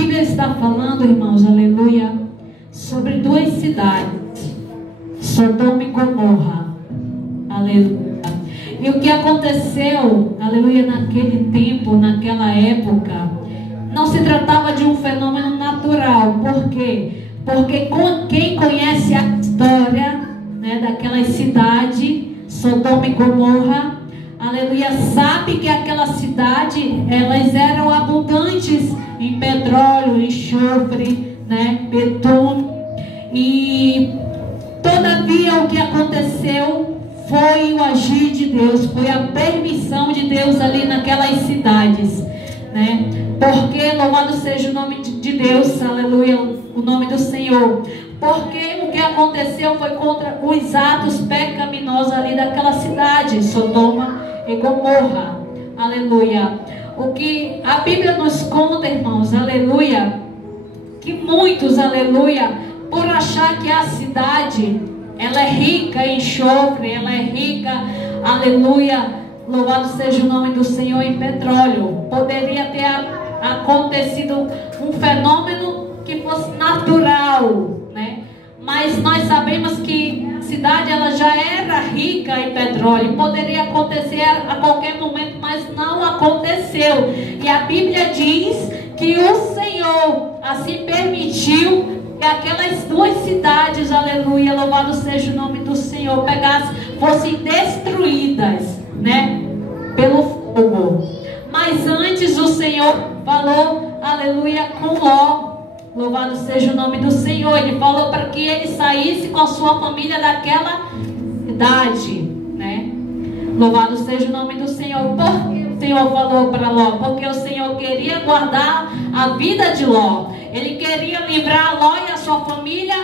Bíblia está falando, irmãos, aleluia, sobre duas cidades, Sodoma e Gomorra, aleluia. E o que aconteceu, aleluia, naquele tempo, naquela época, não se tratava de um fenômeno natural. Por quê? Porque quem conhece a história, né, daquela cidade, Sodoma e Gomorra, aleluia, sabe que aquela cidade, elas eram abundantes em petróleo, enxofre, né, betume. E todavia o que aconteceu foi o agir de Deus, foi a permissão de Deus ali naquelas cidades, né? Porque louvado seja o nome de Deus, aleluia, o nome do Senhor. Porque o que aconteceu foi contra os atos pecaminosos ali daquela cidade, Sodoma e Gomorra, aleluia. O que a Bíblia nos conta, irmãos, aleluia, que muitos, aleluia, por achar que a cidade, ela é rica em enxofre, ela é rica, aleluia, louvado seja o nome do Senhor, em petróleo, poderia ter acontecido um fenômeno que fosse natural, né? Mas nós sabemos que a cidade, ela já era rica em petróleo, poderia acontecer a qualquer momento, mas não aconteceu. E a Bíblia diz que o Senhor assim permitiu que aquelas duas cidades, aleluia, louvado seja o nome do Senhor, fossem destruídas, né, pelo fogo. Mas antes o Senhor falou, aleluia, com Ló, louvado seja o nome do Senhor. Ele falou para que ele saísse com a sua família daquela cidade, né? Louvado seja o nome do Senhor. Por que o Senhor falou para Ló? Porque o Senhor queria guardar a vida de Ló. Ele queria livrar Ló e a sua família,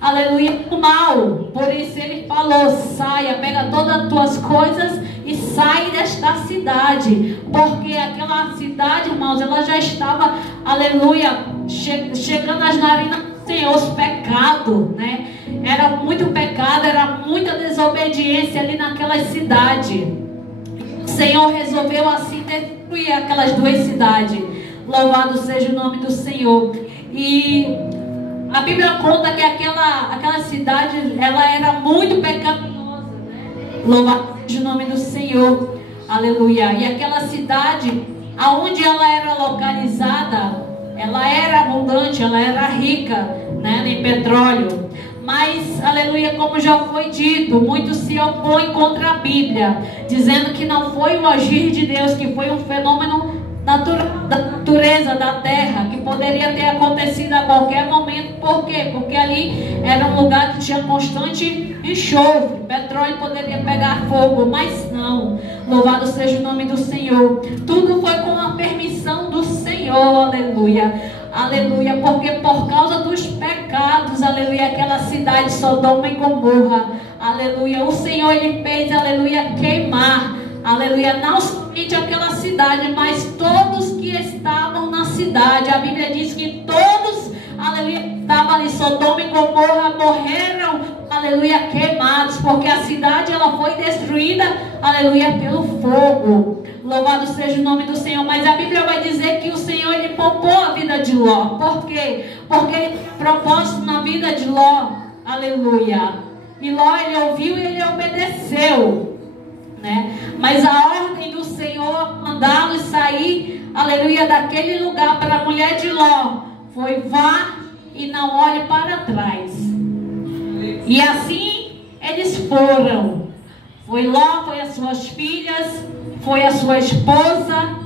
aleluia, do mal. Por isso ele falou: saia, pega todas as tuas coisas e sai desta cidade. Porque aquela cidade, irmãos, ela já estava, aleluia, chegando às narinas do Senhor, os pecados, né? Era muito pecado, era muita desobediência ali naquela cidade. O Senhor resolveu assim destruir aquelas duas cidades. Louvado seja o nome do Senhor. E a Bíblia conta que aquela cidade, ela era muito pecaminosa, né? Louvado seja o nome do Senhor, aleluia. E aquela cidade, aonde ela era localizada, ela era abundante, ela era rica, né, em petróleo. Mas, aleluia, como já foi dito, muitos se opõem contra a Bíblia, dizendo que não foi o agir de Deus, que foi um fenômeno da natureza, da terra, que poderia ter acontecido a qualquer momento. Por quê? Porque ali era um lugar que tinha constante enxofre, petróleo poderia pegar fogo, mas não. Louvado seja o nome do Senhor. Tudo foi com a permissão do Senhor, aleluia. Aleluia, porque por causa dos pecados, aleluia, aquela cidade, Sodoma e Gomorra, aleluia, o Senhor, ele fez, aleluia, queimar, aleluia, não somente aquela cidade, mas todos que estavam na cidade. A Bíblia diz que todos, aleluia, estavam ali, Sodoma e Gomorra, morreram, aleluia, queimados, porque a cidade, ela foi destruída, aleluia, pelo fogo. Louvado seja o nome do Senhor. Mas a Bíblia vai dizer que o Senhor, ele poupou a vida de Ló. Por quê? Porque ele tem propósito na vida de Ló, aleluia. E Ló, ele ouviu e ele obedeceu, né? Mas a ordem do Senhor mandá-los sair, aleluia, daquele lugar para a mulher de Ló foi: vá e não olhe para trás. E assim eles foram. Foi Ló, foi as suas filhas, foi a sua esposa.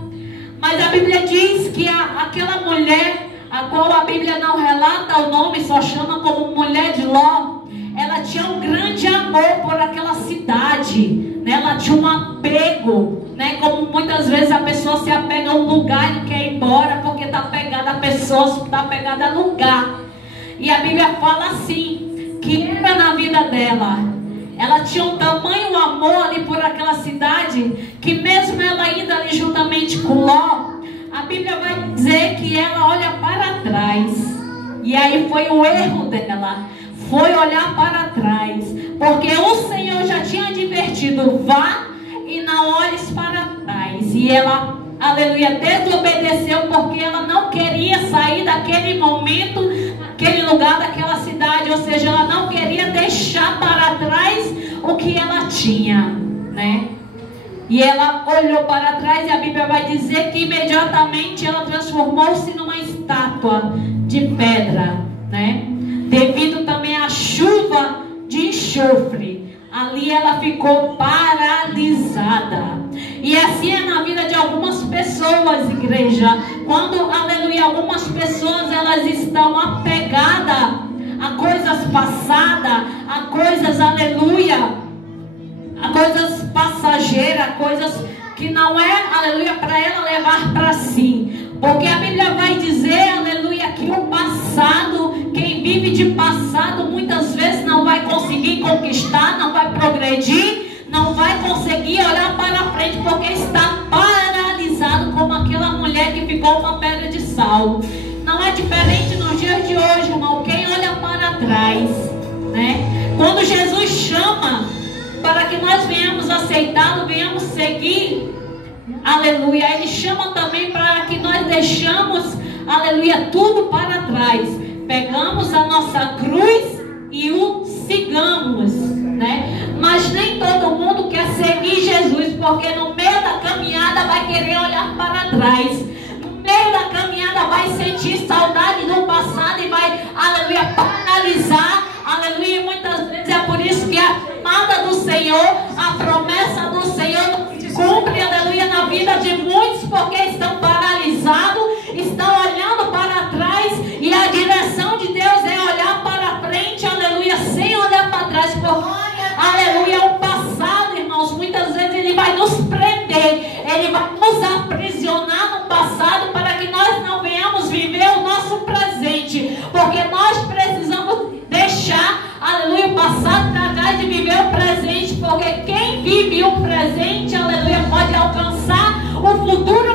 Mas a Bíblia diz que aquela mulher, a qual a Bíblia não relata o nome, só chama como mulher de Ló, ela tinha um grande amor por aquela cidade, né? Ela tinha um apego, né? Como muitas vezes a pessoa se apega a um lugar e quer ir embora porque está apegada a pessoas, está apegada a lugar. E a Bíblia fala assim, que era na vida dela, ela tinha um tamanho amor ali por aquela cidade, que mesmo ela indo ali juntamente com Ló, a Bíblia vai dizer que ela olha para trás. E aí foi o erro dela, foi olhar para trás, porque o Senhor já tinha advertido: vá e não olhes para trás. E ela aleluia, desobedeceu porque ela não queria sair daquele momento, daquele lugar, daquela cidade. Ou seja, ela não queria deixar para trás o que ela tinha, né? E ela olhou para trás e a Bíblia vai dizer que imediatamente ela transformou-se numa estátua de pedra, né? Devido também à chuva de enxofre, ali ela ficou paralisada. E assim é na vida de algumas pessoas, igreja. Quando, aleluia, algumas pessoas elas estão apegadas a coisas passadas, a coisas, aleluia, a coisas passageiras, coisas que não é, aleluia, para ela levar para si. Porque a Bíblia vai dizer, aleluia, que o passado, quem vive de passado, muitas vezes não vai conseguir conquistar, não vai progredir, não vai conseguir olhar para frente, porque está paralisado, como aquela mulher que ficou uma pedra de sal. Não é diferente nos dias de hoje, irmão. Quem olha para trás, né? Quando Jesus chama para que nós venhamos aceitá-lo, venhamos seguir, aleluia, Ele chama também para que nós deixamos, aleluia, tudo para trás, pegamos a nossa cruz e o sigamos, né? Mas nem todo mundo quer seguir Jesus, porque no meio da caminhada vai querer olhar para trás, no meio da caminhada vai sentir saudade do passado e vai, aleluia, paralisar, aleluia. Muitas vezes é por isso que a chamada do Senhor, a promessa do Senhor não se cumpre, aleluia, na vida de muitos, porque estão paralisados, estão olhando para trás, e a direção de Deus é olhar para frente, aleluia, sem olhar para trás, porque, aleluia, o passado, irmãos, muitas vezes ele vai nos prender, ele vai nos aprisionar no passado, para que nós não venhamos viver o nosso presente, porque nós precisamos deixar, aleluia, o passado para trás de viver o presente, porque quem vive o presente, aleluia, pode alcançar o futuro